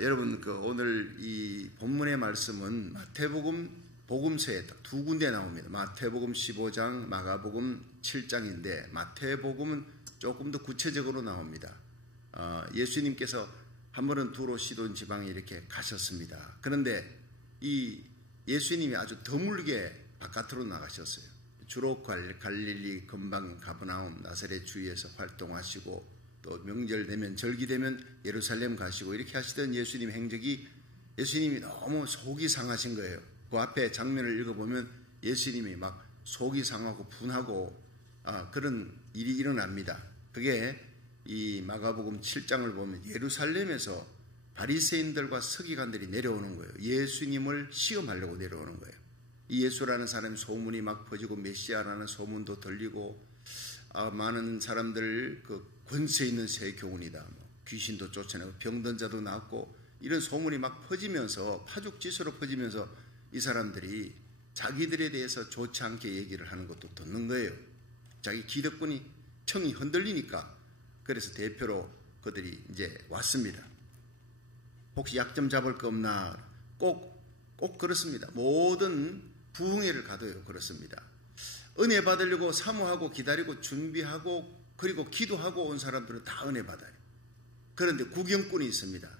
여러분 오늘 이 본문의 말씀은 마태복음 복음서에 두 군데 나옵니다. 마태복음 15장, 마가복음 7장인데 마태복음은 조금 더 구체적으로 나옵니다. 예수님께서 한 번은 두로 시돈 지방에 이렇게 가셨습니다. 그런데 이 예수님이 아주 드물게 바깥으로 나가셨어요. 주로 갈릴리 근방 가버나움 나사렛 주위에서 활동하시고 또 명절 되면 절기 되면 예루살렘 가시고 이렇게 하시던 예수님 행적이 예수님이 너무 속이 상하신 거예요. 그 앞에 장면을 읽어보면 예수님이 막 속이 상하고 분하고 그런 일이 일어납니다. 그게 이 마가복음 7장을 보면 예루살렘에서 바리새인들과 서기관들이 내려오는 거예요. 예수님을 시험하려고 내려오는 거예요. 이 예수라는 사람이 소문이 막 퍼지고 메시아라는 소문도 들리고 많은 사람들 권세 있는 새 교훈이다. 귀신도 쫓아내고 병든 자도 낫고 이런 소문이 막 퍼지면서 파죽지세로 퍼지면서 이 사람들이 자기들에 대해서 좋지 않게 얘기를 하는 것도 듣는 거예요. 자기 기득권이 청이 흔들리니까. 그래서 대표로 그들이 이제 왔습니다. 혹시 약점 잡을 거 없나? 꼭 그렇습니다. 모든 부흥회를 가도요 그렇습니다. 은혜 받으려고 사모하고 기다리고 준비하고 그리고 기도하고 온 사람들은 다 은혜 받아요. 그런데 구경꾼이 있습니다.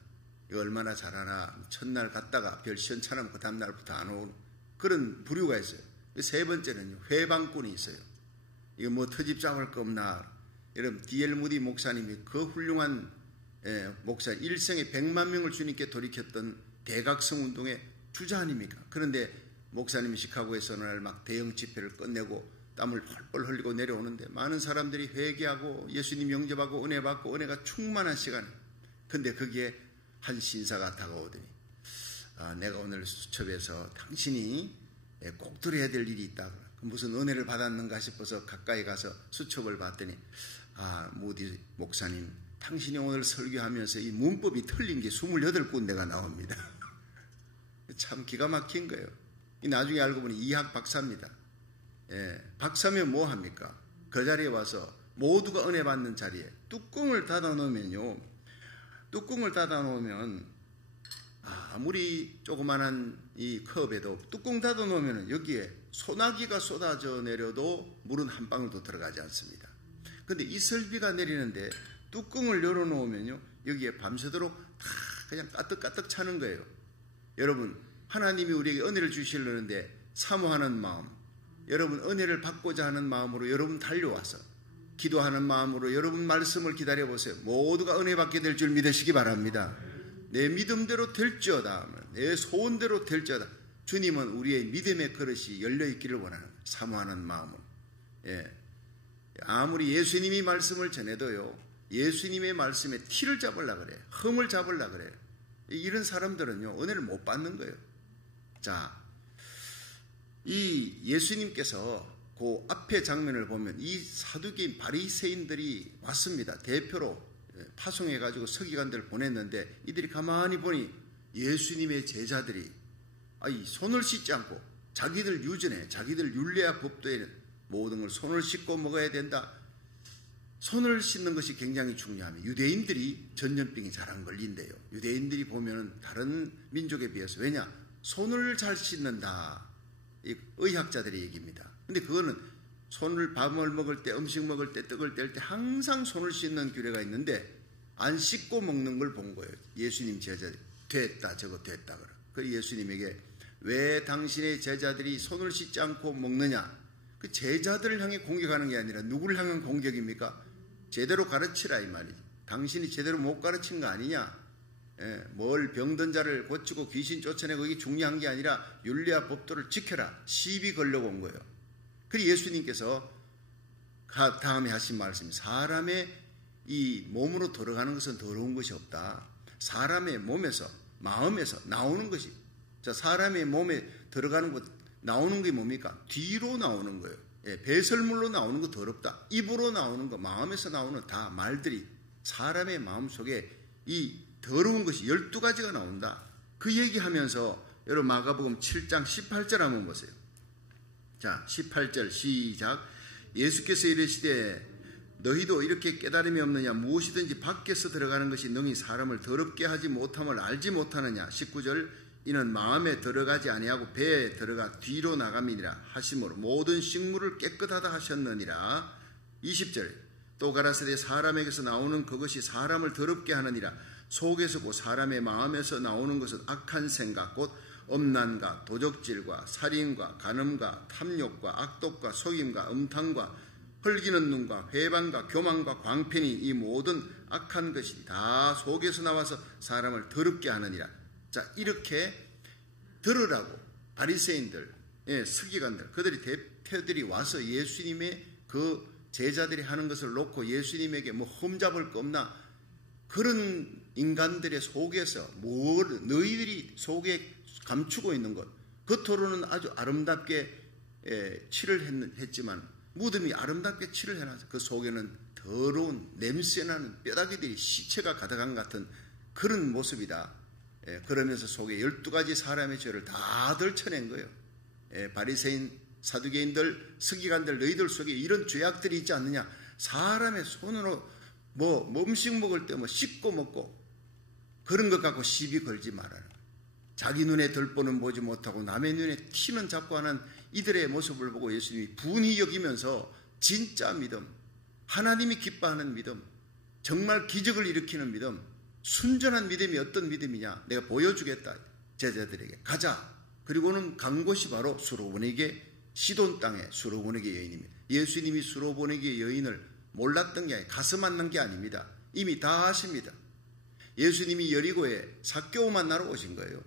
이거 얼마나 잘하나. 첫날 갔다가 별 시원찮으면 그 다음날부터 안 오는 그런 부류가 있어요. 세 번째는요 회방꾼이 있어요. 이거 뭐 터집 잡을 거 없나. 여러분 D.L. 무디 목사님이 그 훌륭한 목사 일생에 100만 명을 주님께 돌이켰던 대각성 운동의 주자 아닙니까? 그런데 목사님이 시카고에서 어느 날 막 대형 집회를 끝내고 땀을 펄펄 흘리고 내려오는데 많은 사람들이 회개하고 예수님 영접하고 은혜 받고 은혜가 충만한 시간이에요. 근데 거기에 한 신사가 다가오더니 내가 오늘 수첩에서 당신이 꼭 들어야 될 일이 있다. 무슨 은혜를 받았는가 싶어서 가까이 가서 수첩을 봤더니 무디 목사님 당신이 오늘 설교하면서 이 문법이 틀린 게 28군데가 나옵니다. 참 기가 막힌 거예요. 나중에 알고 보니 이학 박사입니다. 박사면 뭐 합니까? 그 자리에 와서 모두가 은혜 받는 자리에 뚜껑을 닫아 놓으면요. 뚜껑을 닫아 놓으면 아무리 조그만한 이 컵에도 뚜껑 닫아 놓으면 여기에 소나기가 쏟아져 내려도 물은 한 방울도 들어가지 않습니다. 근데 이슬비가 내리는데 뚜껑을 열어 놓으면요. 여기에 밤새도록 다 그냥 까뜩까뜩 차는 거예요. 여러분 하나님이 우리에게 은혜를 주시려는데 사모하는 마음, 여러분 은혜를 받고자 하는 마음으로 여러분 달려와서 기도하는 마음으로 여러분 말씀을 기다려보세요. 모두가 은혜 받게 될 줄 믿으시기 바랍니다. 내 믿음대로 될지어다, 내 소원대로 될지어다. 주님은 우리의 믿음의 그릇이 열려있기를 원하는 거예요. 사모하는 마음으로. 아무리 예수님이 말씀을 전해도요 예수님의 말씀에 티를 잡으려고 그래요. 흠을 잡으려고 그래요. 이런 사람들은요 은혜를 못 받는 거예요. 자, 이 예수님께서 그 앞에 장면을 보면 이 사두개인 바리새인들이 왔습니다. 대표로 파송해가지고 서기관들을 보냈는데 이들이 가만히 보니 예수님의 제자들이 손을 씻지 않고 자기들 유전에 자기들 율례와 법도에 모든 걸 손을 씻고 먹어야 된다. 손을 씻는 것이 굉장히 중요합니다. 유대인들이 전염병이 잘 안 걸린대요. 유대인들이 보면은 다른 민족에 비해서 왜냐? 손을 잘 씻는다. 이 의학자들의 얘기입니다. 근데 그거는 손을 밥을 먹을 때, 음식 먹을 때, 떡을 뗄 때 항상 손을 씻는 규례가 있는데 안 씻고 먹는 걸 본 거예요. 예수님 제자들이 됐다 저거 됐다 그래. 그래서 예수님에게 왜 당신의 제자들이 손을 씻지 않고 먹느냐? 그 제자들을 향해 공격하는 게 아니라 누구를 향한 공격입니까? 제대로 가르치라 이 말이지. 당신이 제대로 못 가르친 거 아니냐? 뭘 병든 자를 고치고 귀신 쫓아내고 이게 중요한 게 아니라 율례와 법도를 지켜라. 시비 걸려고 온 거예요. 그리고 예수님께서 다음에 하신 말씀이 사람의 이 몸으로 들어가는 것은 더러운 것이 없다. 사람의 몸에서 마음에서 나오는 것이. 자, 사람의 몸에 들어가는 것 나오는 게 뭡니까? 뒤로 나오는 거예요. 배설물로 나오는 거 더럽다. 입으로 나오는 거, 마음에서 나오는 다 말들이 사람의 마음 속에 이 더러운 것이 12가지가 나온다. 그 얘기하면서 여러분 마가복음 7장 18절 한번 보세요. 자, 18절 시작. 예수께서 이르시되 너희도 이렇게 깨달음이 없느냐? 무엇이든지 밖에서 들어가는 것이 능히 사람을 더럽게 하지 못함을 알지 못하느냐? 19절 이는 마음에 들어가지 아니하고 배에 들어가 뒤로 나감이니라 하심으로 모든 식물을 깨끗하다 하셨느니라. 20절 또 가라사대 사람에게서 나오는 그것이 사람을 더럽게 하느니라. 속에서 곧 사람의 마음에서 나오는 것은 악한 생각 곧 엄난과 도적질과 살인과 간음과 탐욕과 악독과 속임과 음탕과 헐기는 눈과 회방과 교만과 광편이 이 모든 악한 것이 다 속에서 나와서 사람을 더럽게 하느니라. 자, 이렇게 들으라고 바리새인들, 서기관들, 그들이 대표들이 와서 예수님의 그 제자들이 하는 것을 놓고 예수님에게 뭐 흠잡을 거 없나, 그런 인간들의 속에서 너희들이 속에 감추고 있는 것, 겉으로는 아주 아름답게 칠을 했지만 무덤이 아름답게 칠을 해놔서 그 속에는 더러운 냄새나는 뼈다귀들이 시체가 가득한 같은 그런 모습이다. 그러면서 속에 12가지 사람의 죄를 다 덜쳐낸 거예요. 바리새인, 사두개인들, 서기관들, 너희들 속에 이런 죄악들이 있지 않느냐? 사람의 손으로 뭐 음식 먹을 때 뭐 씻고 먹고 그런 것 갖고 시비 걸지 말아라. 자기 눈에 들보는 보지 못하고 남의 눈에 티는 자꾸 하는 이들의 모습을 보고 예수님이 분이 여기면서 진짜 믿음, 하나님이 기뻐하는 믿음, 정말 기적을 일으키는 믿음, 순전한 믿음이 어떤 믿음이냐? 내가 보여주겠다. 제자들에게 가자. 그리고는 간 곳이 바로 수로보니게 시돈 땅의 수로보니게 여인입니다. 예수님이 수로보니게 여인을 몰랐던 게 아니라 가서 만난 게 아닙니다. 이미 다 아십니다. 예수님이 여리고에 삭개오 만나러 오신 거예요.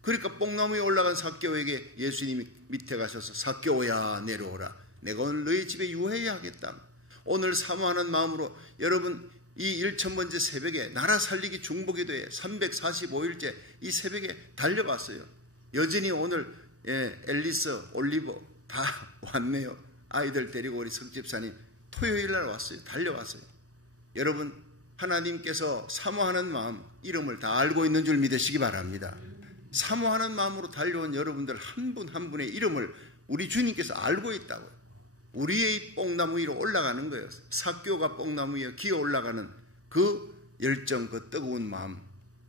그러니까 뽕나무에 올라간 삭개오에게 예수님이 밑에 가셔서 삭개오야 내려오라. 내가 오늘 너희 집에 유해야 하겠다. 오늘 사모하는 마음으로 여러분 이 1000번째 새벽에 나라 살리기 중보기도에 345일째 이 새벽에 달려봤어요. 여전히 오늘 앨리스, 올리버 다 왔네요. 아이들 데리고 우리 석집사님 토요일날 왔어요. 달려왔어요. 여러분 하나님께서 사모하는 마음, 이름을 다 알고 있는 줄 믿으시기 바랍니다. 사모하는 마음으로 달려온 여러분들 한 분 한 분의 이름을 우리 주님께서 알고 있다고요. 우리의 뽕나무 위로 올라가는 거예요. 삭개오가 뽕나무 위에 기어 올라가는 그 열정, 그 뜨거운 마음,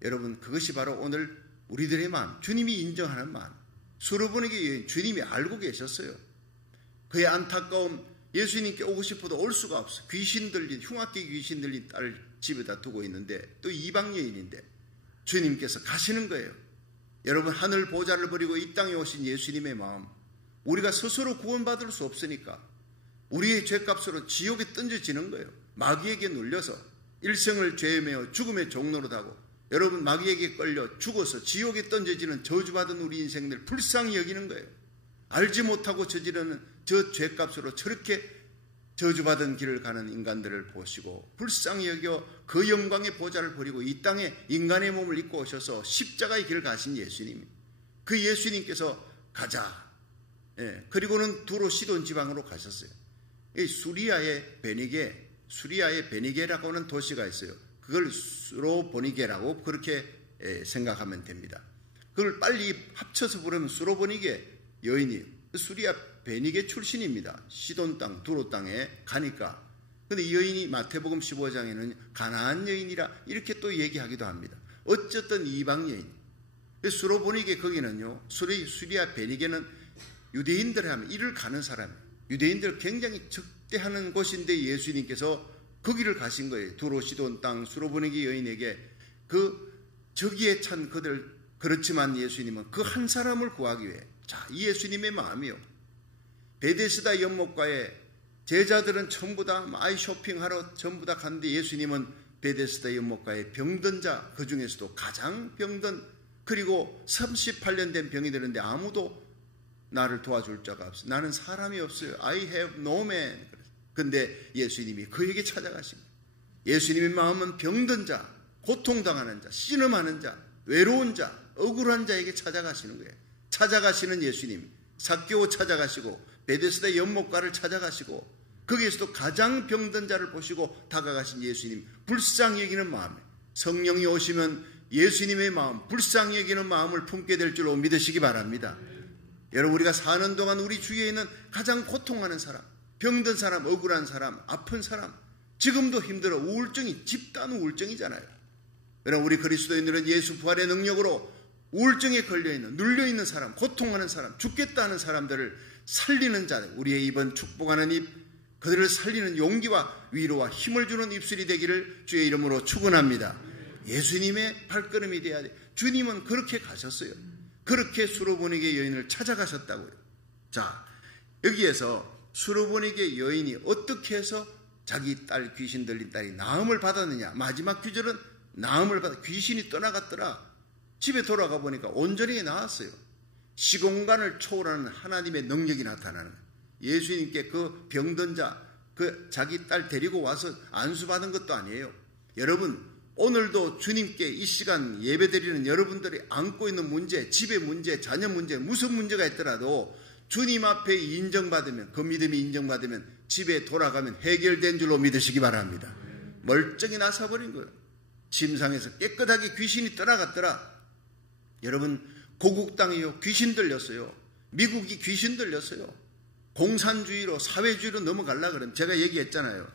여러분 그것이 바로 오늘 우리들의 마음, 주님이 인정하는 마음. 수로보니게 주님이 알고 계셨어요. 그의 안타까움, 예수님께 오고 싶어도 올 수가 없어. 귀신 들린, 흉악기 귀신 들린 딸을 집에다 두고 있는데 또 이방 여인인데 주님께서 가시는 거예요. 여러분 하늘 보좌를 버리고 이 땅에 오신 예수님의 마음, 우리가 스스로 구원받을 수 없으니까 우리의 죄값으로 지옥에 던져지는 거예요. 마귀에게 눌려서 일생을 죄에 매어 죽음의 종로로 타고 여러분 마귀에게 끌려 죽어서 지옥에 던져지는 저주받은 우리 인생들 불쌍히 여기는 거예요. 알지 못하고 저지르는 저 죄값으로 저렇게 저주받은 길을 가는 인간들을 보시고 불쌍히 여겨 그 영광의 보좌를 버리고 이 땅에 인간의 몸을 입고 오셔서 십자가의 길을 가신 예수님, 그 예수님께서 가자. 그리고는 두로 시돈 지방으로 가셨어요. 이 수리아의 베니게라고 하는 도시가 있어요. 그걸 수로보니게라고 그렇게 생각하면 됩니다. 그걸 빨리 합쳐서 부르면 수로보니게 여인이 수리아 베니게 출신입니다. 시돈 땅, 두로 땅에 가니까. 근데 이 여인이 마태복음 15장에는 가나안 여인이라 이렇게 또 얘기하기도 합니다. 어쨌든 이방 여인. 수로보니게 거기는요, 수리아 베니게는 유대인들이 하면 이를 가는 사람, 유대인들 굉장히 적대하는 곳인데 예수님께서 거기를 가신 거예요. 두로 시돈 땅 수로보니게 여인에게 그 저기에 찬 그들, 그렇지만 예수님은 그 한 사람을 구하기 위해, 자, 이 예수님의 마음이요. 베데스다 연못가에 제자들은 전부 다 아이 쇼핑하러 전부 다 갔는데 예수님은 베데스다 연못가에 병든 자, 그 중에서도 가장 병든, 그리고 38년 된 병이 되는데 아무도 나를 도와줄 자가 없어요. 나는 사람이 없어요. I have no man. 근데 예수님이 그에게 찾아가신 거예요. 예수님의 마음은 병든 자, 고통당하는 자, 신음하는 자, 외로운 자, 억울한 자에게 찾아가시는 거예요. 찾아가시는 예수님, 삭개오 찾아가시고 베데스다 연못가를 찾아가시고 거기에서도 가장 병든 자를 보시고 다가가신 예수님, 불쌍히 여기는 마음, 성령이 오시면 예수님의 마음, 불쌍히 여기는 마음을 품게 될 줄로 믿으시기 바랍니다. 여러분 우리가 사는 동안 우리 주위에 있는 가장 고통하는 사람, 병든 사람, 억울한 사람, 아픈 사람, 지금도 힘들어. 우울증이 집단 우울증이잖아요. 그러나 우리 그리스도인들은 예수 부활의 능력으로 우울증에 걸려있는, 눌려있는 사람, 고통하는 사람, 죽겠다 하는 사람들을 살리는 자, 우리의 입은 축복하는 입, 그들을 살리는 용기와 위로와 힘을 주는 입술이 되기를 주의 이름으로 축원합니다. 예수님의 발걸음이 돼야 돼. 주님은 그렇게 가셨어요. 그렇게 수로보니게 여인을 찾아가셨다고요. 자, 여기에서 수로보니게 여인이 어떻게 해서 자기 딸, 귀신 들린 딸이 나음을 받았느냐. 마지막 귀절은 나음을 받아 귀신이 떠나갔더라. 집에 돌아가 보니까 온전히 나았어요. 시공간을 초월하는 하나님의 능력이 나타나는 거예요. 예수님께 그 병든 자, 그 자기 딸 데리고 와서 안수받은 것도 아니에요. 여러분, 오늘도 주님께 이 시간 예배드리는 여러분들이 안고 있는 문제, 집의 문제, 자녀 문제, 무슨 문제가 있더라도 주님 앞에 인정받으면, 그 믿음이 인정받으면 집에 돌아가면 해결된 줄로 믿으시기 바랍니다. 멀쩡히 나서버린 거예요. 침상에서 깨끗하게 귀신이 떠나갔더라. 여러분, 고국 땅이요, 귀신 들렸어요. 미국이 귀신 들렸어요. 공산주의로, 사회주의로 넘어가려고 그러면, 제가 얘기했잖아요.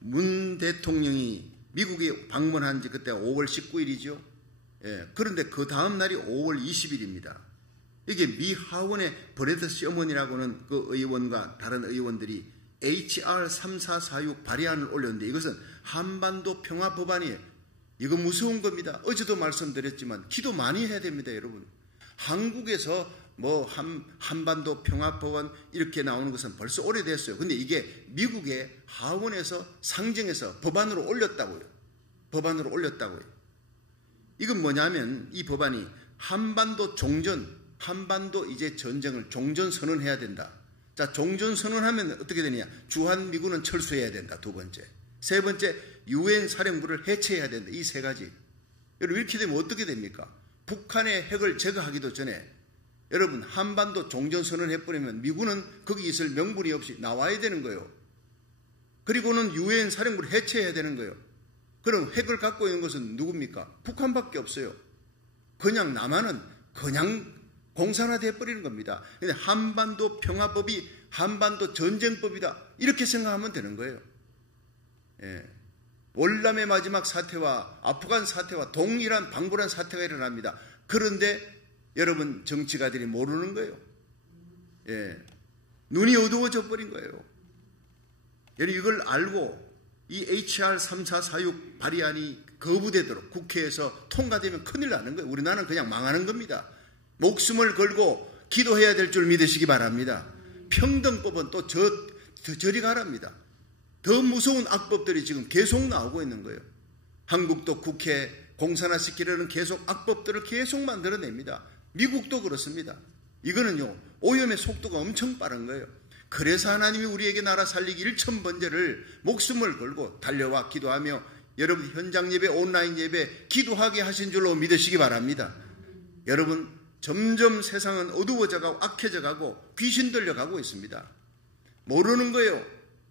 문 대통령이 미국에 방문한 지 그때 5월 19일이죠. 예, 그런데 그 다음 날이 5월 20일입니다. 이게 미 하원의 브래드 시어먼이라고는 그 의원과 다른 의원들이 HR 3446 발의안을 올렸는데, 이것은 한반도 평화 법안이에요. 이거 무서운 겁니다. 어제도 말씀드렸지만 기도 많이 해야 됩니다, 여러분. 한국에서 한반도 평화법안 이렇게 나오는 것은 벌써 오래됐어요. 근데 이게 미국의 하원에서 상정해서 법안으로 올렸다고요. 법안으로 올렸다고요. 이건 뭐냐면 이 법안이 한반도 종전, 한반도 이제 전쟁을 종전 선언해야 된다. 자, 종전 선언하면 어떻게 되느냐? 주한미군은 철수해야 된다. 두 번째. 세 번째, UN 사령부를 해체해야 된다. 이 세 가지. 여러분, 이렇게 되면 어떻게 됩니까? 북한의 핵을 제거하기도 전에 여러분, 한반도 종전선언을 해버리면 미군은 거기 있을 명분이 없이 나와야 되는 거예요. 그리고는 UN 사령부를 해체해야 되는 거예요. 그럼 핵을 갖고 있는 것은 누굽니까? 북한밖에 없어요. 그냥 남한은 그냥 공산화돼 버리는 겁니다. 근데 한반도 평화법이 한반도 전쟁법이다. 이렇게 생각하면 되는 거예요. 예. 월남의 마지막 사태와 아프간 사태와 동일한 방불한 사태가 일어납니다. 그런데 여러분, 정치가들이 모르는 거예요. 예. 눈이 어두워져 버린 거예요. 여러분, 이걸 알고 이 HR 3446 발의안이 거부되도록 국회에서 통과되면 큰일 나는 거예요. 우리나라는 그냥 망하는 겁니다. 목숨을 걸고 기도해야 될 줄 믿으시기 바랍니다. 평등법은 또 저리 가랍니다. 더 무서운 악법들이 지금 계속 나오고 있는 거예요. 한국도 국회 공산화시키려는 계속 악법들을 계속 만들어냅니다. 미국도 그렇습니다. 이거는요, 오염의 속도가 엄청 빠른 거예요. 그래서 하나님이 우리에게 나라 살리기 1000번째를 목숨을 걸고 달려와 기도하며 여러분 현장 예배, 온라인 예배 기도하게 하신 줄로 믿으시기 바랍니다. 여러분, 점점 세상은 어두워져가고 악해져가고 귀신 들려가고 있습니다. 모르는 거예요.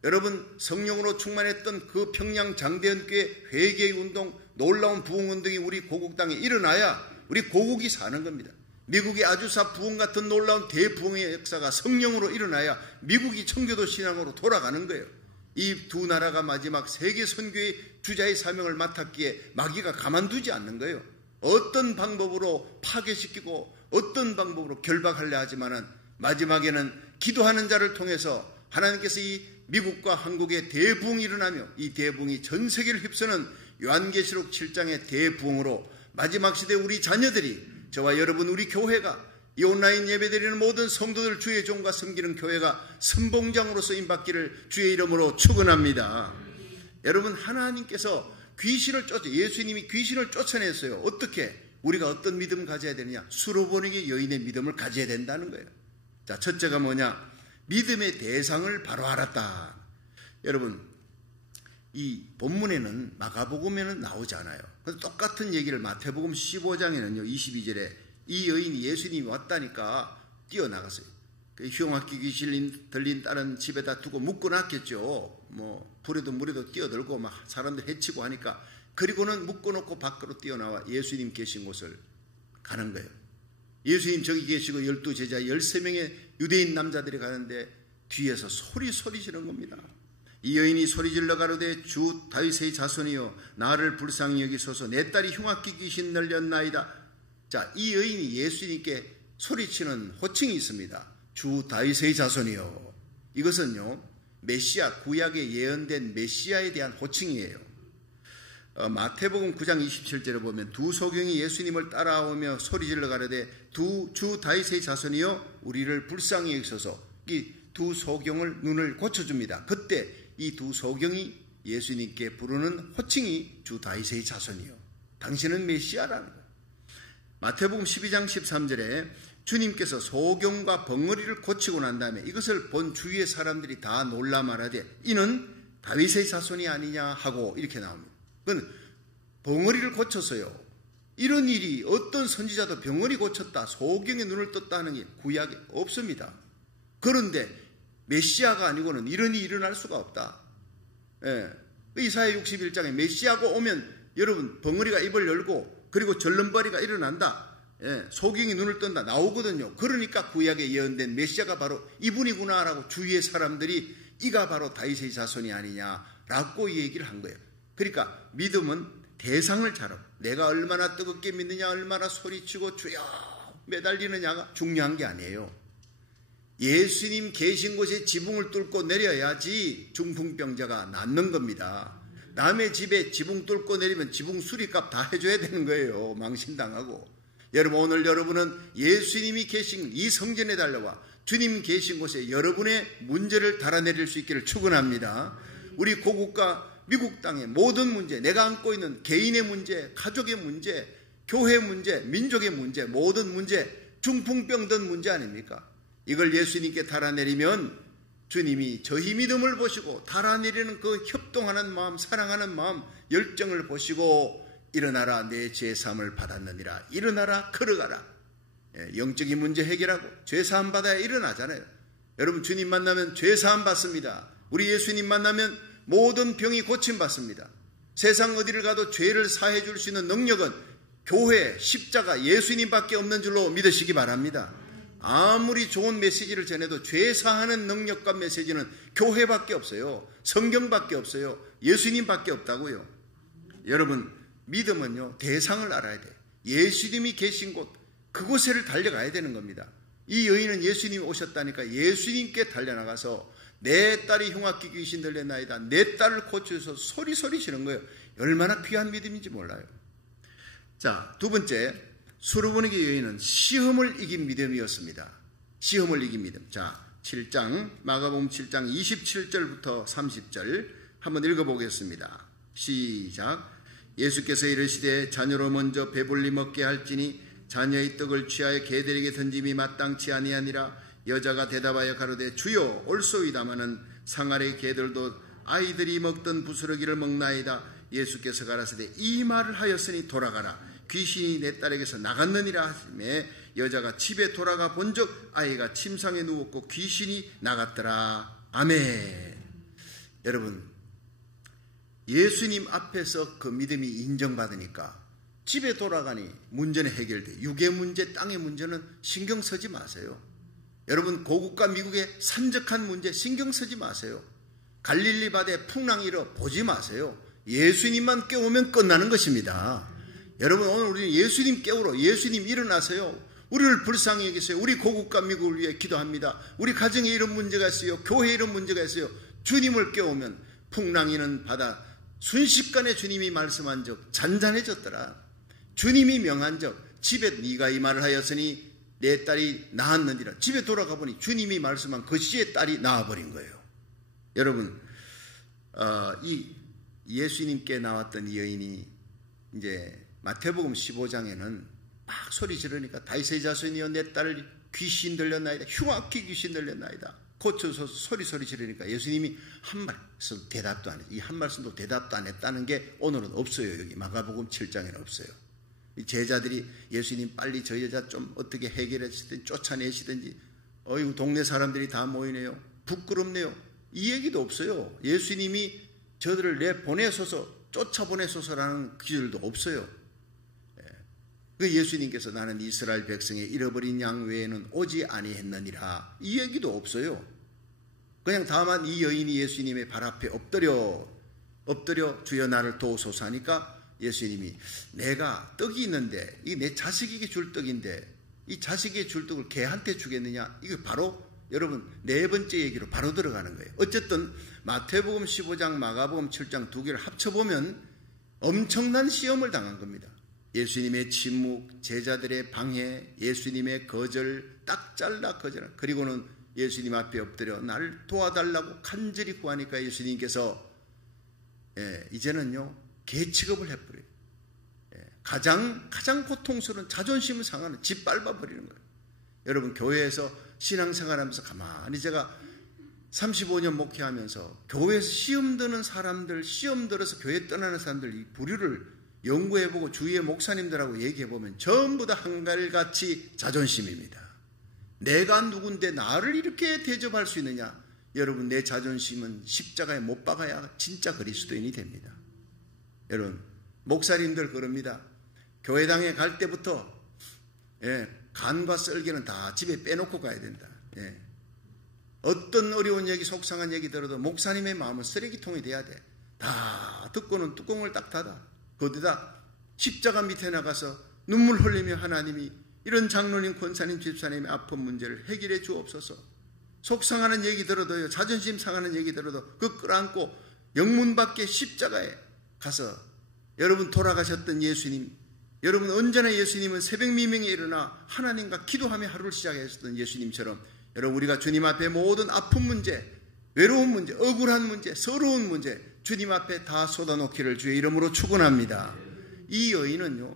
여러분, 성령으로 충만했던 그 평양 장대현교회 회개의 운동, 놀라운 부흥운동이 우리 고국 땅에 일어나야 우리 고국이 사는 겁니다. 미국의 아주사 부흥 같은 놀라운 대부흥의 역사가 성령으로 일어나야 미국이 청교도 신앙으로 돌아가는 거예요. 이 두 나라가 마지막 세계 선교의 주자의 사명을 맡았기에 마귀가 가만두지 않는 거예요. 어떤 방법으로 파괴시키고 어떤 방법으로 결박하려 하지만은 마지막에는 기도하는 자를 통해서 하나님께서 이 미국과 한국의 대부흥이 일어나며 이 대부흥이 전 세계를 휩쓰는 요한계시록 7장의 대부흥으로 마지막 시대 우리 자녀들이, 저와 여러분, 우리 교회가, 이 온라인 예배드리는 모든 성도들 주의 종과 섬기는 교회가 선봉장으로 쓰임받기를 주의 이름으로 축원합니다. 여러분, 하나님께서 귀신을 예수님이 귀신을 쫓아냈어요. 어떻게? 우리가 어떤 믿음 가져야 되느냐? 수로보니게 여인의 믿음을 가져야 된다는 거예요. 자, 첫째가 뭐냐? 믿음의 대상을 바로 알았다. 여러분, 이 본문에는 마가복음에는 나오지 않아요. 그래서 똑같은 얘기를 마태복음 15장에는요 22절에 이 여인이 예수님이 왔다니까 뛰어나갔어요. 그 흉악기 귀신 들린 딸은 집에다 두고 묶어놨겠죠. 불에도 물에도 뛰어들고 막 사람들 해치고 하니까. 그리고는 묶어놓고 밖으로 뛰어나와 예수님 계신 곳을 가는 거예요. 예수님 저기 계시고 12제자 13명의 유대인 남자들이 가는데 뒤에서 소리 지르는 겁니다. 이 여인이 소리질러 가로되 주 다윗의 자손이여 나를 불쌍히 여기소서 내 딸이 흉악기 귀신 들렸나이다. 자, 이 여인이 예수님께 소리치는 호칭이 있습니다. 주 다윗의 자손이여. 이것은요 메시아, 구약에 예언된 메시아에 대한 호칭이에요. 마태복음 9장 27절에 보면 두 소경이 예수님을 따라오며 소리질러 가로되 주 다윗의 자손이여 우리를 불쌍히 여기소서. 이 두 소경을 눈을 고쳐줍니다. 그때 이 두 소경이 예수님께 부르는 호칭이 주 다윗의 자손이요 당신은 메시아라는 거예요. 마태복음 12장 13절에 주님께서 소경과 벙어리를 고치고 난 다음에 이것을 본 주위의 사람들이 다 놀라 말하되 이는 다윗의 자손이 아니냐 하고 이렇게 나옵니다. 그건 벙어리를 고쳤어요. 이런 일이 어떤 선지자도 벙어리 고쳤다, 소경의 눈을 떴다 하는 게 구약에 없습니다. 그런데 메시아가 아니고는 이런 일이 일어날 수가 없다. 이사야 61장에 메시아가 오면 여러분 벙어리가 입을 열고 그리고 절름발이가 일어난다. 소경이 눈을 뜬다 나오거든요. 그러니까 구약에 예언된 메시아가 바로 이분이구나라고 주위의 사람들이 이가 바로 다윗의 자손이 아니냐라고 얘기를 한 거예요. 그러니까 믿음은 대상을 잘 알아. 내가 얼마나 뜨겁게 믿느냐, 얼마나 소리치고 주여 매달리느냐가 중요한 게 아니에요. 예수님 계신 곳에 지붕을 뚫고 내려야지 중풍병자가 낫는 겁니다. 남의 집에 지붕 뚫고 내리면 지붕 수리값 다 해줘야 되는 거예요. 망신당하고. 여러분, 오늘 여러분은 예수님이 계신 이 성전에 달려와 주님 계신 곳에 여러분의 문제를 달아내릴 수 있기를 축원합니다. 우리 고국과 미국 땅의 모든 문제, 내가 안고 있는 개인의 문제, 가족의 문제, 교회 문제, 민족의 문제, 모든 문제, 중풍병든 문제 아닙니까? 이걸 예수님께 달아내리면 주님이 저희 믿음을 보시고 달아내리는 그 협동하는 마음, 사랑하는 마음, 열정을 보시고 일어나라 내 죄사함을 받았느니라. 일어나라 걸어가라. 영적인 문제 해결하고 죄사함 받아야 일어나잖아요. 여러분 주님 만나면 죄사함 받습니다. 우리 예수님 만나면 모든 병이 고침받습니다. 세상 어디를 가도 죄를 사해 줄 수 있는 능력은 교회, 십자가, 예수님밖에 없는 줄로 믿으시기 바랍니다. 아무리 좋은 메시지를 전해도 죄 사하는 능력과 메시지는 교회밖에 없어요. 성경밖에 없어요. 예수님밖에 없다고요. 여러분 믿음은요 대상을 알아야 돼요. 예수님이 계신 곳 그곳에를 달려가야 되는 겁니다. 이 여인은 예수님이 오셨다니까 예수님께 달려나가서 내 딸이 흉악기 귀신 들렸나이다. 내 딸을 고쳐서 소리 치는 거예요. 얼마나 귀한 믿음인지 몰라요. 자, 두 번째 수르보니게 여인은 시험을 이긴 믿음이었습니다. 시험을 이긴 믿음. 자, 7장 마가복음 7장 27절부터 30절 한번 읽어보겠습니다. 시작. 예수께서 이르시되 자녀로 먼저 배불리 먹게 할지니 자녀의 떡을 취하여 개들에게 던짐이 마땅치 아니하니라. 여자가 대답하여 가로되 주여 올소이다마는 상아래 개들도 아이들이 먹던 부스러기를 먹나이다. 예수께서 가라사대 이 말을 하였으니 돌아가라. 귀신이 내 딸에게서 나갔느니라 하시매 여자가 집에 돌아가 본즉 아이가 침상에 누웠고 귀신이 나갔더라. 아멘. 여러분 예수님 앞에서 그 믿음이 인정받으니까 집에 돌아가니 문제는 해결돼. 육의 문제, 땅의 문제는 신경 쓰지 마세요. 여러분 고국과 미국의 산적한 문제 신경 쓰지 마세요. 갈릴리 바다에 풍랑이 일어 보지 마세요. 예수님만 깨우면 끝나는 것입니다. 여러분 오늘 우리는 예수님 깨우러 예수님 일어나세요. 우리를 불쌍히 여기세요. 우리 고국과 미국을 위해 기도합니다. 우리 가정에 이런 문제가 있어요. 교회에 이런 문제가 있어요. 주님을 깨우면 풍랑이는 바다 순식간에 주님이 말씀한 적 잔잔해졌더라. 주님이 명한 적 집에 네가 이 말을 하였으니 내 딸이 낳았느니라. 집에 돌아가 보니 주님이 말씀한 그 시에 딸이 낳아버린 거예요. 여러분 이 예수님께 나왔던 이 여인이 이제 마태복음 15장에는 막 소리 지르니까 다윗의 자손이여 내 딸을 귀신 들렸나이다. 흉악히 귀신 들렸나이다. 고쳐서 소리 지르니까 예수님이 한 말씀 대답도 안 했어요. 이 한 말씀도 대답도 안 했다는 게 오늘은 없어요. 여기 마가복음 7장에는 없어요. 이 제자들이 예수님 빨리 저 여자 좀 어떻게 해결하시든지 쫓아내시든지 어이구 동네 사람들이 다 모이네요. 부끄럽네요. 이 얘기도 없어요. 예수님이 저들을 내보내소서 쫓아보내소서라는 기술도 없어요. 그 예수님께서 나는 이스라엘 백성의 잃어버린 양 외에는 오지 아니했느니라 이 얘기도 없어요. 그냥 다만 이 여인이 예수님의 발 앞에 엎드려 주여 나를 도우소서 하니까 예수님이 내가 떡이 있는데 이게 내 자식에게 줄 떡인데 이 자식에게 줄 떡을 개한테 주겠느냐? 이거 바로 여러분 네 번째 얘기로 바로 들어가는 거예요. 어쨌든 마태복음 15장 마가복음 7장 두 개를 합쳐보면 엄청난 시험을 당한 겁니다. 예수님의 침묵, 제자들의 방해, 예수님의 거절, 딱 잘라 거절, 그리고는 예수님 앞에 엎드려 날 도와달라고 간절히 구하니까 예수님께서 이제는요 개 취급을 해버려요. 가장 고통스러운 자존심을 상하는 짓밟아버리는 거예요. 여러분 교회에서 신앙생활하면서 가만히 제가 35년 목회하면서 교회에서 시험 드는 사람들, 시험 들어서 교회 떠나는 사람들 이 부류를 연구해보고 주위의 목사님들하고 얘기해보면 전부 다 한결같이 자존심입니다. 내가 누군데 나를 이렇게 대접할 수 있느냐? 여러분 내 자존심은 십자가에 못 박아야 진짜 그리스도인이 됩니다. 여러분 목사님들 그럽니다. 교회당에 갈 때부터 간과 썰기는 다 집에 빼놓고 가야 된다. 어떤 어려운 얘기 속상한 얘기 들어도 목사님의 마음은 쓰레기통이 돼야 돼. 다 듣고는 뚜껑을 딱 닫아. 거기다 십자가 밑에 나가서 눈물 흘리며 하나님이 이런 장로님, 권사님, 집사님의 아픈 문제를 해결해 주옵소서. 속상하는 얘기 들어도요, 자존심 상하는 얘기 들어도 그 끌어안고 영문 밖에 십자가에 가서 여러분 돌아가셨던 예수님, 여러분 언제나 예수님은 새벽 미명에 일어나 하나님과 기도하며 하루를 시작하셨던 예수님처럼 여러분 우리가 주님 앞에 모든 아픈 문제, 외로운 문제, 억울한 문제, 서러운 문제 주님 앞에 다 쏟아놓기를 주의 이름으로 축원합니다. 이 여인은요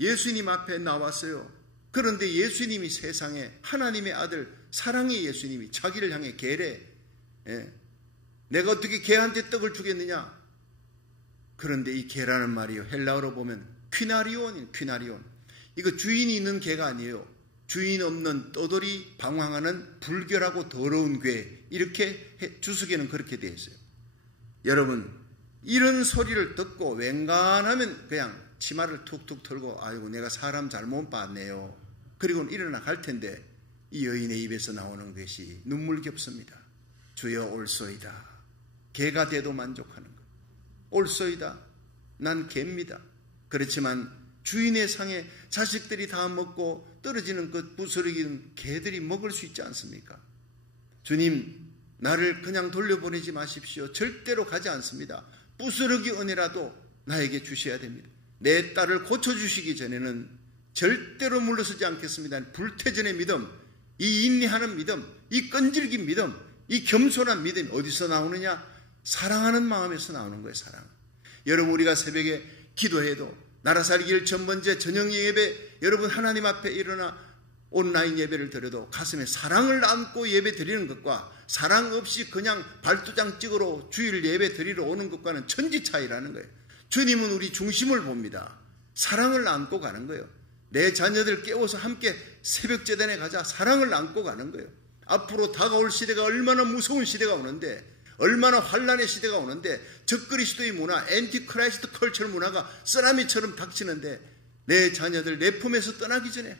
예수님 앞에 나왔어요. 그런데 예수님이 세상에 하나님의 아들 사랑의 예수님이 자기를 향해 개래. 내가 어떻게 개한테 떡을 주겠느냐? 그런데 이 개라는 말이요 헬라어로 보면 퀴나리온. 이거 주인이 있는 개가 아니에요. 주인 없는 떠돌이 방황하는 불결하고 더러운 괴. 이렇게 주석에는 그렇게 되어 있어요. 여러분 이런 소리를 듣고 웬간하면 그냥 치마를 툭툭 털고 아이고 내가 사람 잘못 봤네요. 그리고는 일어나 갈 텐데 이 여인의 입에서 나오는 것이 눈물겹습니다. 주여 올소이다. 개가 돼도 만족하는 것. 올소이다. 난 개입니다. 그렇지만 주인의 상에 자식들이 다 먹고 떨어지는 것 부스러기는 개들이 먹을 수 있지 않습니까? 주님 나를 그냥 돌려보내지 마십시오. 절대로 가지 않습니다. 부스러기 은혜라도 나에게 주셔야 됩니다. 내 딸을 고쳐주시기 전에는 절대로 물러서지 않겠습니다. 불태전의 믿음, 이 인내하는 믿음, 이 끈질긴 믿음, 이 겸손한 믿음이 어디서 나오느냐? 사랑하는 마음에서 나오는 거예요. 사랑. 여러분 우리가 새벽에 기도해도 나라 살기를 전번제 저녁 예배 여러분 하나님 앞에 일어나 온라인 예배를 드려도 가슴에 사랑을 안고 예배 드리는 것과 사랑 없이 그냥 발두장 찍으러 주일 예배 드리러 오는 것과는 천지 차이라는 거예요. 주님은 우리 중심을 봅니다. 사랑을 안고 가는 거예요. 내 자녀들 깨워서 함께 새벽 제단에 가자. 사랑을 안고 가는 거예요. 앞으로 다가올 시대가 얼마나 무서운 시대가 오는데 얼마나 환란의 시대가 오는데 적그리스도의 문화, 앤티크라이스트 컬처 문화가 쓰나미처럼 닥치는데 내 자녀들 내 품에서 떠나기 전에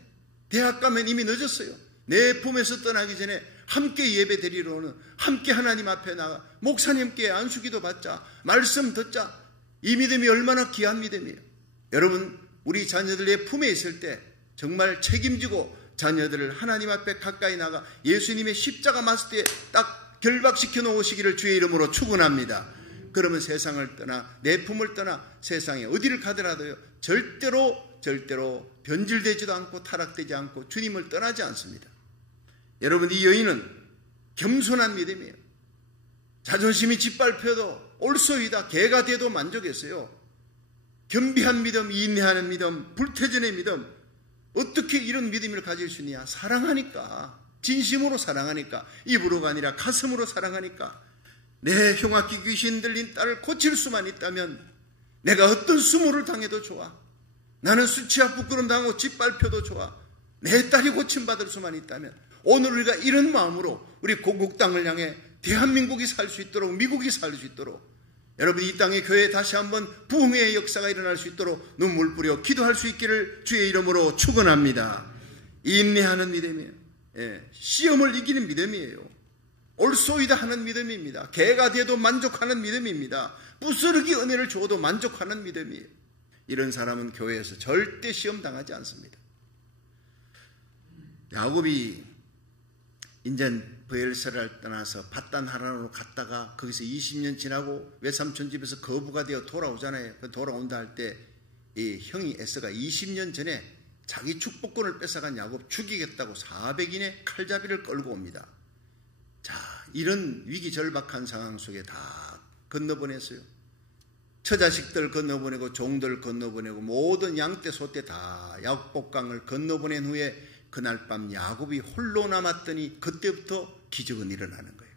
대학 가면 이미 늦었어요. 내 품에서 떠나기 전에 함께 예배 드리러 오는 함께 하나님 앞에 나가 목사님께 안수기도 받자. 말씀 듣자. 이 믿음이 얼마나 귀한 믿음이에요. 여러분 우리 자녀들 내 품에 있을 때 정말 책임지고 자녀들을 하나님 앞에 가까이 나가 예수님의 십자가 마스터에 딱 결박시켜 놓으시기를 주의 이름으로 축원합니다. 그러면 세상을 떠나 내 품을 떠나 세상에 어디를 가더라도요 절대로 변질되지도 않고 타락되지 않고 주님을 떠나지 않습니다. 여러분 이 여인은 겸손한 믿음이에요. 자존심이 짓밟혀도 올소이다. 개가 돼도 만족했어요. 겸비한 믿음, 인내하는 믿음, 불태전의 믿음. 어떻게 이런 믿음을 가질 수 있냐? 사랑하니까. 진심으로 사랑하니까. 입으로가 아니라 가슴으로 사랑하니까. 내 흉악기 귀신 들린 딸을 고칠 수만 있다면 내가 어떤 수모를 당해도 좋아. 나는 수치와 부끄러움 당하고 짓밟혀도 좋아. 내 딸이 고침받을 수만 있다면 오늘 우리가 이런 마음으로 우리 고국 땅을 향해 대한민국이 살 수 있도록 미국이 살 수 있도록 여러분 이 땅의 교회에 다시 한번 부흥의 역사가 일어날 수 있도록 눈물 뿌려 기도할 수 있기를 주의 이름으로 축원합니다. 인내하는 믿음이에요. 시험을 이기는 믿음이에요. 올소이다 하는 믿음입니다. 개가 돼도 만족하는 믿음입니다. 부스러기 은혜를 줘도 만족하는 믿음이에요. 이런 사람은 교회에서 절대 시험 당하지 않습니다. 야곱이 인전 브엘세를 떠나서 밧단 하란으로 갔다가 거기서 20년 지나고 외삼촌 집에서 거부가 되어 돌아오잖아요. 돌아온다 할 때 이 형이 에서가 20년 전에 자기 축복권을 뺏어간 야곱 죽이겠다고 400인의 칼잡이를 끌고 옵니다. 자, 이런 위기절박한 상황 속에 다 건너보냈어요. 처자식들 건너보내고 종들 건너보내고 모든 양떼 소떼 다 야복강을 건너보낸 후에 그날 밤 야곱이 홀로 남았더니 그때부터 기적은 일어나는 거예요.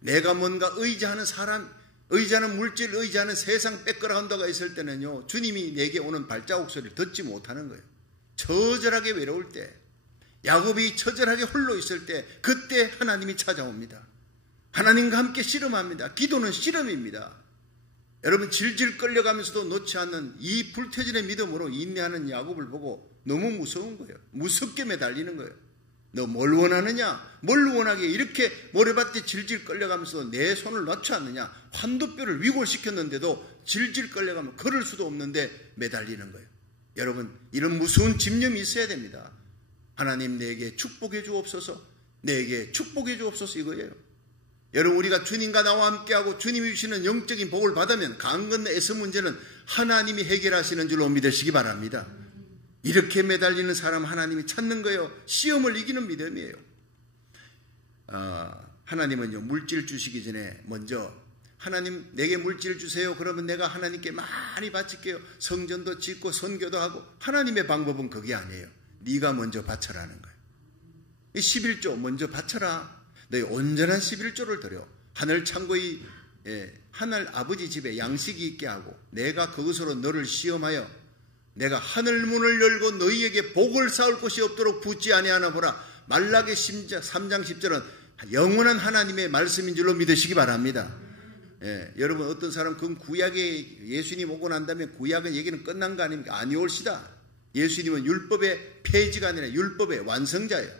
내가 뭔가 의지하는 사람, 의지하는 물질, 의지하는 세상 백그라운드가 있을 때는요, 주님이 내게 오는 발자국 소리를 듣지 못하는 거예요. 처절하게 외로울 때, 야곱이 처절하게 홀로 있을 때, 그때 하나님이 찾아옵니다. 하나님과 함께 씨름합니다. 기도는 씨름입니다. 여러분, 질질 끌려가면서도 놓지 않는 이 불태진의 믿음으로 인내하는 야곱을 보고 너무 무서운 거예요. 무섭게 매달리는 거예요. 너 뭘 원하느냐? 뭘 원하게 이렇게 모래밭에 질질 끌려가면서 내 손을 놓지 않느냐? 환도뼈를 위골시켰는데도 질질 끌려가면 걸을 수도 없는데 매달리는 거예요. 여러분, 이런 무서운 집념이 있어야 됩니다. 하나님 내게 축복해 주옵소서, 내게 축복해 주옵소서 이거예요. 여러분, 우리가 주님과 나와 함께하고 주님이 주시는 영적인 복을 받으면 강 건너 에서 문제는 하나님이 해결하시는 줄로 믿으시기 바랍니다. 이렇게 매달리는 사람 하나님이 찾는 거예요. 시험을 이기는 믿음이에요. 하나님은요, 물질 주시기 전에 먼저 하나님 내게 물질 주세요. 그러면 내가 하나님께 많이 바칠게요. 성전도 짓고 선교도 하고. 하나님의 방법은 그게 아니에요. 네가 먼저 바쳐라는 거예요. 11조 먼저 바쳐라. 너희 온전한 11조를 드려. 하늘 창고의 하늘 아버지 집에 양식이 있게 하고 내가 그것으로 너를 시험하여 내가 하늘 문을 열고 너희에게 복을 쌓을 곳이 없도록 붙지 아니하나 보라. 말라기 3장 10절은 영원한 하나님의 말씀인 줄로 믿으시기 바랍니다. 여러분, 어떤 사람 그건 구약에 예수님 오고 난 다음에 구약은 얘기는 끝난 거 아닙니까? 아니올시다. 예수님은 율법의 폐지가 아니라 율법의 완성자예요.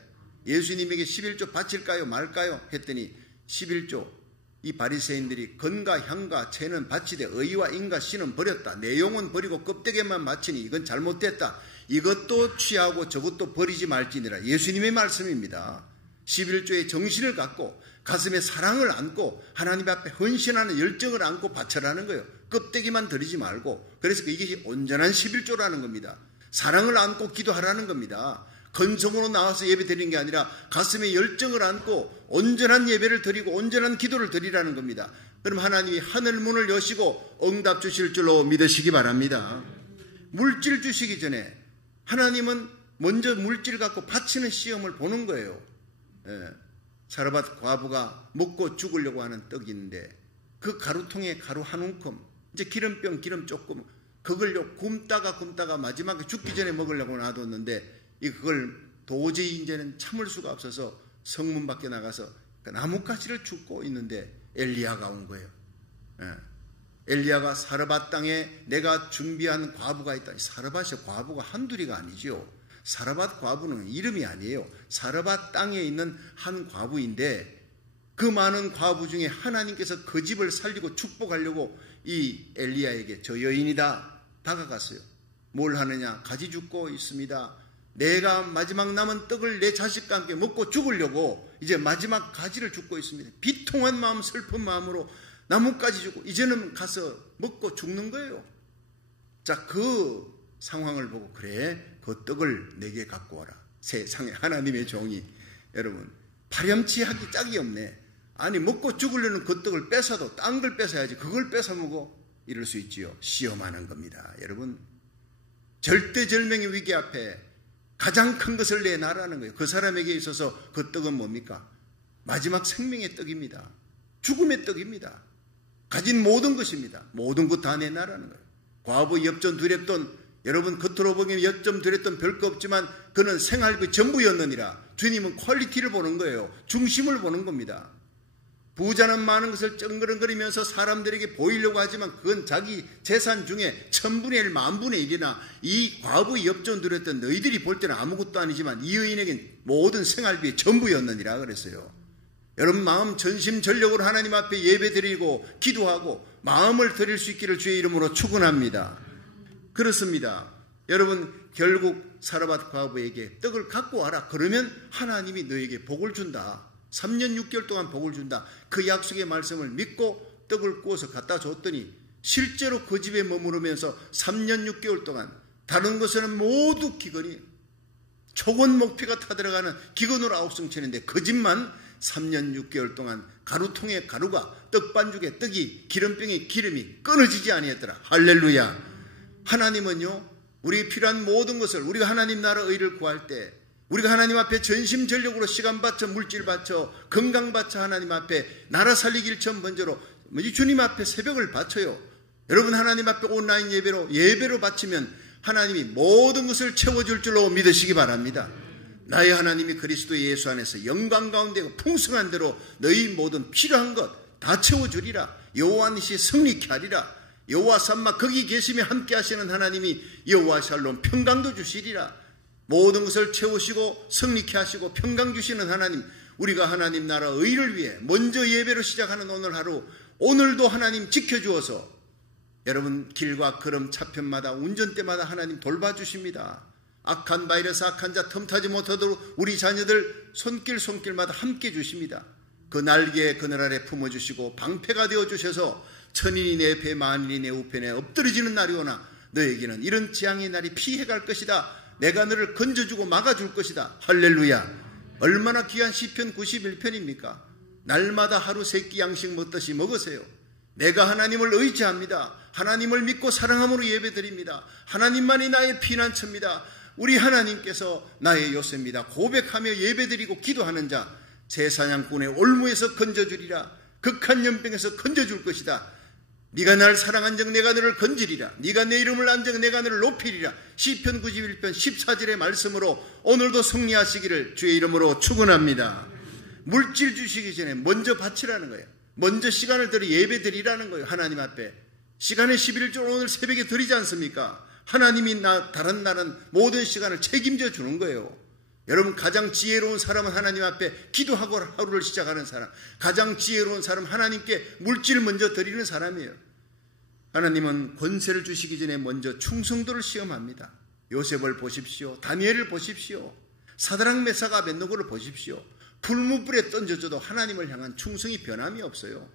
예수님에게 11조 바칠까요 말까요 했더니 11조, 이 바리새인들이 건과 향과 채는 바치되 의와 인과 씨는 버렸다. 내용은 버리고 껍데기만 바치니 이건 잘못됐다. 이것도 취하고 저것도 버리지 말지니라. 예수님의 말씀입니다. 11조의 정신을 갖고 가슴에 사랑을 안고 하나님 앞에 헌신하는 열정을 안고 바쳐라는 거예요. 껍데기만 드리지 말고. 그래서 이게 온전한 11조라는 겁니다. 사랑을 안고 기도하라는 겁니다. 건성으로 나와서 예배 드리는 게 아니라 가슴에 열정을 안고 온전한 예배를 드리고 온전한 기도를 드리라는 겁니다. 그럼 하나님이 하늘 문을 여시고 응답 주실 줄로 믿으시기 바랍니다. 물질 주시기 전에 하나님은 먼저 물질 갖고 바치는 시험을 보는 거예요. 사르밧 과부가 먹고 죽으려고 하는 떡이 있는데 그 가루통에 가루 한 움큼, 이제 기름병 기름 조금, 그걸요 굶다가 마지막에 죽기 전에 먹으려고 놔뒀는데 그걸 도저히 이제는 참을 수가 없어서 성문 밖에 나가서 나뭇가지를 줍고 있는데 엘리야가 온 거예요. 엘리야가 사르밧 땅에 내가 준비한 과부가 있다. 사르밧의 과부가 한둘이가 아니죠. 사르밧 과부는 이름이 아니에요. 사르밧 땅에 있는 한 과부인데 그 많은 과부 중에 하나님께서 그 집을 살리고 축복하려고 이 엘리야에게 저 여인이다 다가갔어요. 뭘 하느냐? 가지 줍고 있습니다. 내가 마지막 남은 떡을 내 자식과 함께 먹고 죽으려고 이제 마지막 가지를 줍고 있습니다. 비통한 마음, 슬픈 마음으로 나뭇가지 주고 이제는 가서 먹고 죽는 거예요. 자, 그 상황을 보고 그래, 그 떡을 내게 갖고 와라. 세상에 하나님의 종이, 여러분 파렴치하기 짝이 없네. 아니 먹고 죽으려는 그 떡을 뺏어도 딴 걸 뺏어야지 그걸 뺏어 먹어? 이럴 수 있지요. 시험하는 겁니다. 여러분, 절대절명의 위기 앞에 가장 큰 것을 내놔라는 거예요. 그 사람에게 있어서 그 떡은 뭡니까? 마지막 생명의 떡입니다. 죽음의 떡입니다. 가진 모든 것입니다. 모든 것 다 내놔라는 거예요. 과부 엽전 두렵돈, 여러분 겉으로 보기엔 엽전 두렵돈 별거 없지만 그는 생활비 전부였느니라. 주님은 퀄리티를 보는 거예요. 중심을 보는 겁니다. 부자는 많은 것을 쩡그렁거리면서 사람들에게 보이려고 하지만 그건 자기 재산 중에 1000분의 1, 10,000분의 1이나 이 과부의 엽전 두렸던 너희들이 볼 때는 아무것도 아니지만 이 여인에겐 모든 생활비의 전부였느니라 그랬어요. 여러분 마음 전심전력으로 하나님 앞에 예배드리고 기도하고 마음을 드릴 수 있기를 주의 이름으로 축원합니다. 그렇습니다. 여러분 결국 사르밧 과부에게 떡을 갖고 와라. 그러면 하나님이 너에게 복을 준다. 3년 6개월 동안 복을 준다. 그 약속의 말씀을 믿고 떡을 구워서 갖다 줬더니 실제로 그 집에 머무르면서 3년 6개월 동안 다른 것에는 모두 기근이 초건 목피가 타들어가는 기근으로 아우성치는데 그 집만 3년 6개월 동안 가루통에 가루가 떡반죽에 떡이 기름병에 기름이 끊어지지 아니했더라. 할렐루야. 하나님은요 우리의 필요한 모든 것을 우리가 하나님 나라 의를 구할 때 우리가 하나님 앞에 전심전력으로 시간 바쳐 물질 바쳐 건강 바쳐 하나님 앞에 나라 살리기를 첫 번째로 주님 앞에 새벽을 바쳐요. 여러분 하나님 앞에 온라인 예배로 바치면 하나님이 모든 것을 채워줄 줄로 믿으시기 바랍니다. 나의 하나님이 그리스도 예수 안에서 영광 가운데 풍성한 대로 너희 모든 필요한 것 다 채워주리라. 여호와 니시 승리케 하리라. 여호와 삼마 거기 계시며 함께 하시는 하나님이 여호와 샬롬 평강도 주시리라. 모든 것을 채우시고 승리케 하시고 평강 주시는 하나님, 우리가 하나님 나라 의를 위해 먼저 예배로 시작하는 오늘 하루, 오늘도 하나님 지켜주어서 여러분 길과 걸음 차편마다 운전대마다 하나님 돌봐주십니다. 악한 바이러스 악한 자 틈타지 못하도록 우리 자녀들 손길마다 함께 주십니다. 그 날개에 그늘 아래 품어주시고 방패가 되어주셔서 천인이 내 배 만인이 내 우편에 엎드러지는 날이 오나 너에게는 이런 재앙의 날이 피해갈 것이다. 내가 너를 건져주고 막아줄 것이다. 할렐루야. 얼마나 귀한 시편 91편입니까? 날마다 하루 3끼 양식 먹듯이 먹으세요. 내가 하나님을 의지합니다. 하나님을 믿고 사랑함으로 예배드립니다. 하나님만이 나의 피난처입니다. 우리 하나님께서 나의 요새입니다. 고백하며 예배드리고 기도하는 자 제사장꾼의 올무에서 건져주리라. 극한 연병에서 건져줄 것이다. 네가 날 사랑한 적 내가 너를 건지리라. 네가 내 이름을 안 적 내가 너를 높이리라. 시편 91편 14절의 말씀으로 오늘도 승리하시기를 주의 이름으로 축원합니다. 물질 주시기 전에 먼저 바치라는 거예요. 먼저 시간을 들여 예배 드리라는 거예요. 하나님 앞에 시간의 11조 오늘 새벽에 드리지 않습니까? 하나님이 다른 날은 모든 시간을 책임져 주는 거예요. 여러분 가장 지혜로운 사람은 하나님 앞에 기도하고 하루를 시작하는 사람, 가장 지혜로운 사람은 하나님께 물질을 먼저 드리는 사람이에요. 하나님은 권세를 주시기 전에 먼저 충성도를 시험합니다. 요셉을 보십시오. 다니엘을 보십시오. 사드락 메삭 아벳느고를 보십시오. 불무불에 던져줘도 하나님을 향한 충성이 변함이 없어요.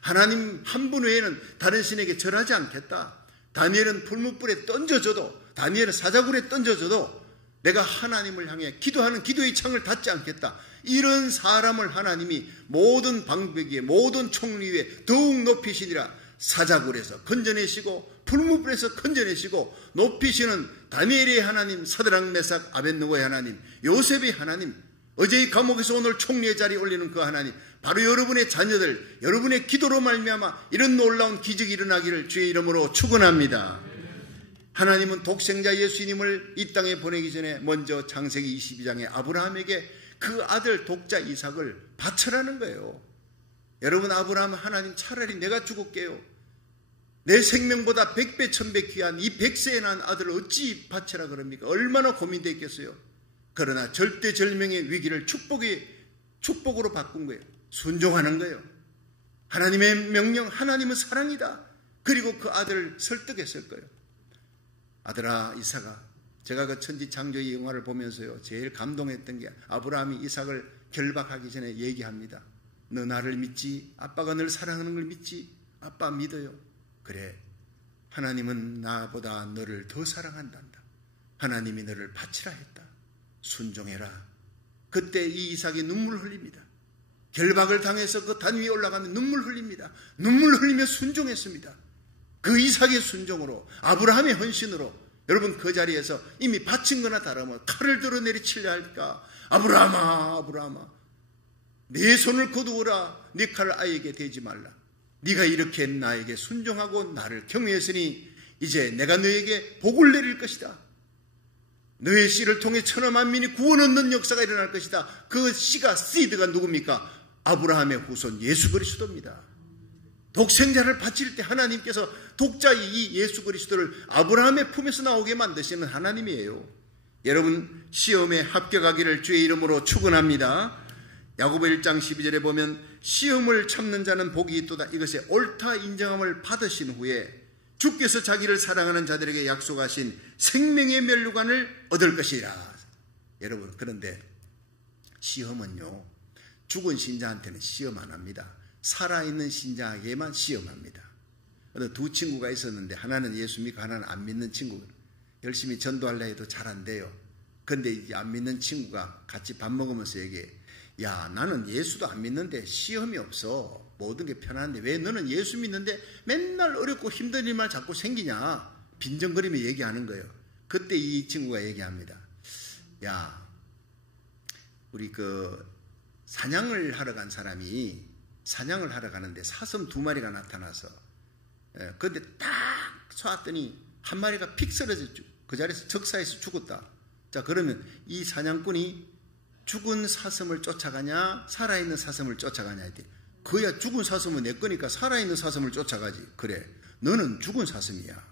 하나님 한 분 외에는 다른 신에게 절하지 않겠다. 다니엘은 불무불에 던져줘도, 다니엘은 사자굴에 던져줘도 내가 하나님을 향해 기도하는 기도의 창을 닫지 않겠다. 이런 사람을 하나님이 모든 방백 위에 모든 총리 위에 더욱 높이시니라. 사자굴에서 건져내시고 불무불에서 건져내시고 높이시는 다니엘의 하나님, 사드락 메삭 아벳느고의 하나님, 요셉의 하나님, 어제의 감옥에서 오늘 총리의 자리에 올리는 그 하나님, 바로 여러분의 자녀들, 여러분의 기도로 말미암아 이런 놀라운 기적이 일어나기를 주의 이름으로 축원합니다. 하나님은 독생자 예수님을 이 땅에 보내기 전에 먼저 창세기 22장에 아브라함에게 그 아들 독자 이삭을 바쳐라는 거예요. 여러분 아브라함은 하나님 차라리 내가 죽을게요. 내 생명보다 100배 1000배 귀한 이 100세에 난 아들을 어찌 바쳐라 그럽니까? 얼마나 고민되었겠어요. 그러나 절대절명의 위기를 축복으로 바꾼 거예요. 순종하는 거예요. 하나님의 명령, 하나님은 사랑이다. 그리고 그 아들을 설득했을 거예요. 아들아 이삭아, 제가 그 천지창조의 영화를 보면서요 제일 감동했던 게 아브라함이 이삭을 결박하기 전에 얘기합니다. 너 나를 믿지? 아빠가 널 사랑하는 걸 믿지? 아빠 믿어요. 그래, 하나님은 나보다 너를 더 사랑한단다. 하나님이 너를 바치라 했다. 순종해라. 그때 이 이삭이 눈물 흘립니다. 결박을 당해서 그 단 위에 올라가면 눈물 흘립니다. 눈물 흘리며 순종했습니다. 그 이삭의 순종으로, 아브라함의 헌신으로 여러분 그 자리에서 이미 바친 거나 다름없이 칼을 들어 내리치려 할까? 아브라함아, 아브라함아, 내 손을 거두어라. 네 칼을 아이에게 대지 말라. 네가 이렇게 나에게 순종하고 나를 경외했으니 이제 내가 너에게 복을 내릴 것이다. 너의 씨를 통해 천하 만민이 구원 얻는 역사가 일어날 것이다. 그 씨가 시드가 누굽니까? 아브라함의 후손 예수 그리스도입니다. 독생자를 바칠 때 하나님께서 독자 이 예수 그리스도를 아브라함의 품에서 나오게 만드시는 하나님이에요. 여러분 시험에 합격하기를 주의 이름으로 축원합니다. 야고보 1장 12절에 보면 시험을 참는 자는 복이 있도다. 이것에 옳다 인정함을 받으신 후에 주께서 자기를 사랑하는 자들에게 약속하신 생명의 면류관을 얻을 것이라. 여러분, 그런데 시험은요, 죽은 신자한테는 시험 안 합니다. 살아있는 신자에게만 시험합니다. 두 친구가 있었는데 하나는 예수 믿고 하나는 안 믿는 친구. 열심히 전도하려 해도 잘 안 돼요. 근데 이제 안 믿는 친구가 같이 밥 먹으면서 얘기해. 야, 나는 예수도 안 믿는데 시험이 없어. 모든 게 편한데 왜 너는 예수 믿는데 맨날 어렵고 힘든 일만 자꾸 생기냐. 빈정거리며 얘기하는 거예요. 그때 이 친구가 얘기합니다. 야, 우리 사냥을 하러 간 사람이 사냥을 하러 가는데 사슴 2마리가 나타나서 그런데 딱 쏘았더니 한 마리가 픽 쓰러졌죠. 그 자리에서 적사에서 죽었다. 자, 그러면 이 사냥꾼이 죽은 사슴을 쫓아가냐 살아있는 사슴을 쫓아가냐 했더니 그야 죽은 사슴은 내 거니까 살아있는 사슴을 쫓아가지. 그래, 너는 죽은 사슴이야.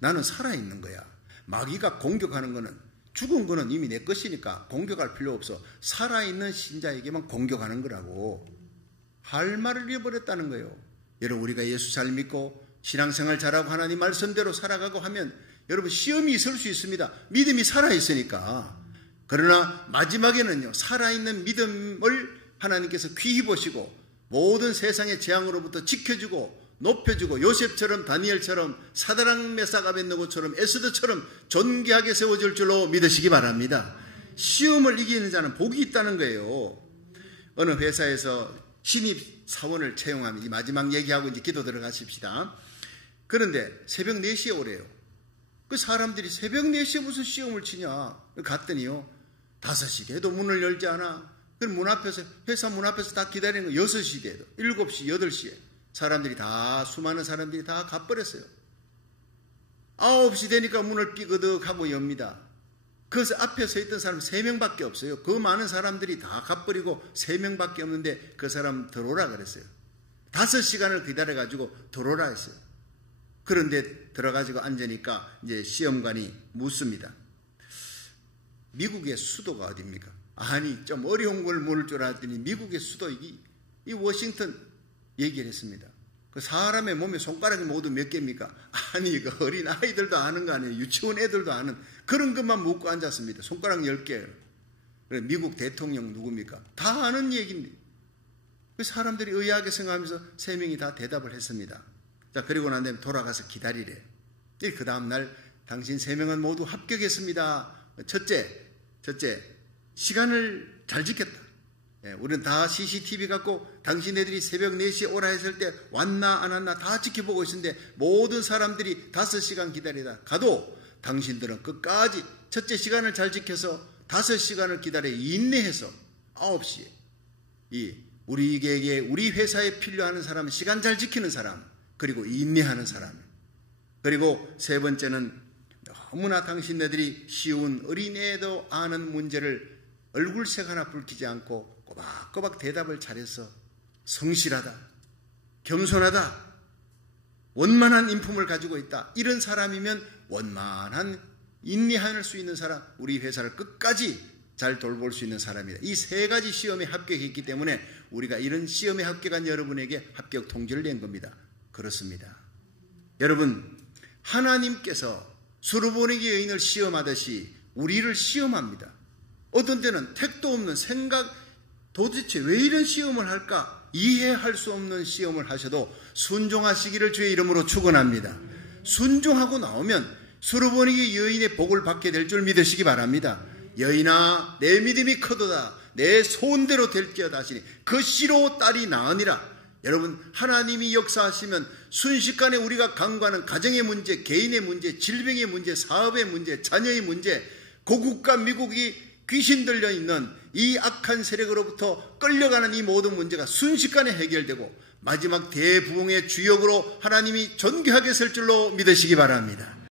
나는 살아있는 거야. 마귀가 공격하는 거는 죽은 거는 이미 내 것이니까 공격할 필요 없어. 살아있는 신자에게만 공격하는 거라고. 할 말을 잃어버렸다는 거예요. 여러분, 우리가 예수 잘 믿고 신앙생활 잘하고 하나님 말씀대로 살아가고 하면 여러분 시험이 있을 수 있습니다. 믿음이 살아있으니까. 그러나 마지막에는요, 살아있는 믿음을 하나님께서 귀히 보시고 모든 세상의 재앙으로부터 지켜주고 높여주고 요셉처럼 다니엘처럼 사드락 메삭 아벳느고처럼 에스더처럼 존귀하게 세워줄 줄로 믿으시기 바랍니다. 시험을 이기는 자는 복이 있다는 거예요. 어느 회사에서 신입 사원을 채용하면 이 마지막 얘기하고 이제 기도 들어가십시다. 그런데 새벽 4시에 오래요. 그 사람들이 새벽 4시에 무슨 시험을 치냐. 갔더니요, 5시 돼도 문을 열지 않아. 그럼 문 앞에서, 회사 문 앞에서 다 기다리는 거 6시 돼도 7시, 8시에 사람들이 다, 수많은 사람들이 다 가버렸어요. 9시 되니까 문을 삐그덕하고 엽니다. 그래서 앞에 서 있던 사람 3명밖에 없어요. 그 많은 사람들이 다 가버리고 3명밖에 없는데 그 사람 들어오라 그랬어요. 5시간을 기다려가지고 들어오라 했어요. 그런데 들어가지고 앉으니까 이제 시험관이 묻습니다. 미국의 수도가 어디입니까? 아니, 좀 어려운 걸 모를 줄 알았더니 미국의 수도 이 워싱턴 얘기를 했습니다. 그 사람의 몸에 손가락이 모두 몇 개입니까? 아니, 그 어린 아이들도 아는 거 아니에요. 유치원 애들도 아는 그런 것만 묻고 앉았습니다. 손가락 10개. 미국 대통령 누굽니까? 다 아는 얘기입니다. 그 사람들이 의아하게 생각하면서 3명이 다 대답을 했습니다. 자, 그리고 난 다음에 돌아가서 기다리래. 그 다음날 당신 3명은 모두 합격했습니다. 첫째, 시간을 잘 지켰다. 우리는 다 CCTV 갖고 당신네들이 새벽 4시에 오라 했을 때 왔나 안 왔나 다 지켜보고 있는데 모든 사람들이 5시간 기다리다 가도 당신들은 끝까지 첫째 시간을 잘 지켜서 5시간을 기다려 인내해서 9시에 우리에게 우리 회사에 필요한 사람은 시간 잘 지키는 사람, 그리고 인내하는 사람, 그리고 세 번째는 너무나 당신네들이 쉬운 어린애도 아는 문제를 얼굴색 하나 붉히지 않고 꼬박꼬박 대답을 잘해서 성실하다, 겸손하다, 원만한 인품을 가지고 있다. 이런 사람이면 원만한 인내할 수 있는 사람, 우리 회사를 끝까지 잘 돌볼 수 있는 사람이다. 이 3가지 시험에 합격했기 때문에 우리가 이런 시험에 합격한 여러분에게 합격 통지를 낸 겁니다. 그렇습니다. 여러분, 하나님께서 수르보니게 여인을 시험하듯이 우리를 시험합니다. 어떤 때는 택도 없는 생각, 도대체 왜 이런 시험을 할까? 이해할 수 없는 시험을 하셔도 순종하시기를 주의 이름으로 축원합니다. 순종하고 나오면 수르보니게 여인의 복을 받게 될 줄 믿으시기 바랍니다. 여인아, 내 믿음이 크도다. 내 소원대로 될지어다 하시니 그 씨로 딸이 나으니라. 여러분, 하나님이 역사하시면 순식간에 우리가 간과하는 가정의 문제, 개인의 문제, 질병의 문제, 사업의 문제, 자녀의 문제, 고국과 미국이 귀신 들려있는 이 악한 세력으로부터 끌려가는 이 모든 문제가 순식간에 해결되고 마지막 대부흥의 주역으로 하나님이 존귀하게 설 줄로 믿으시기 바랍니다.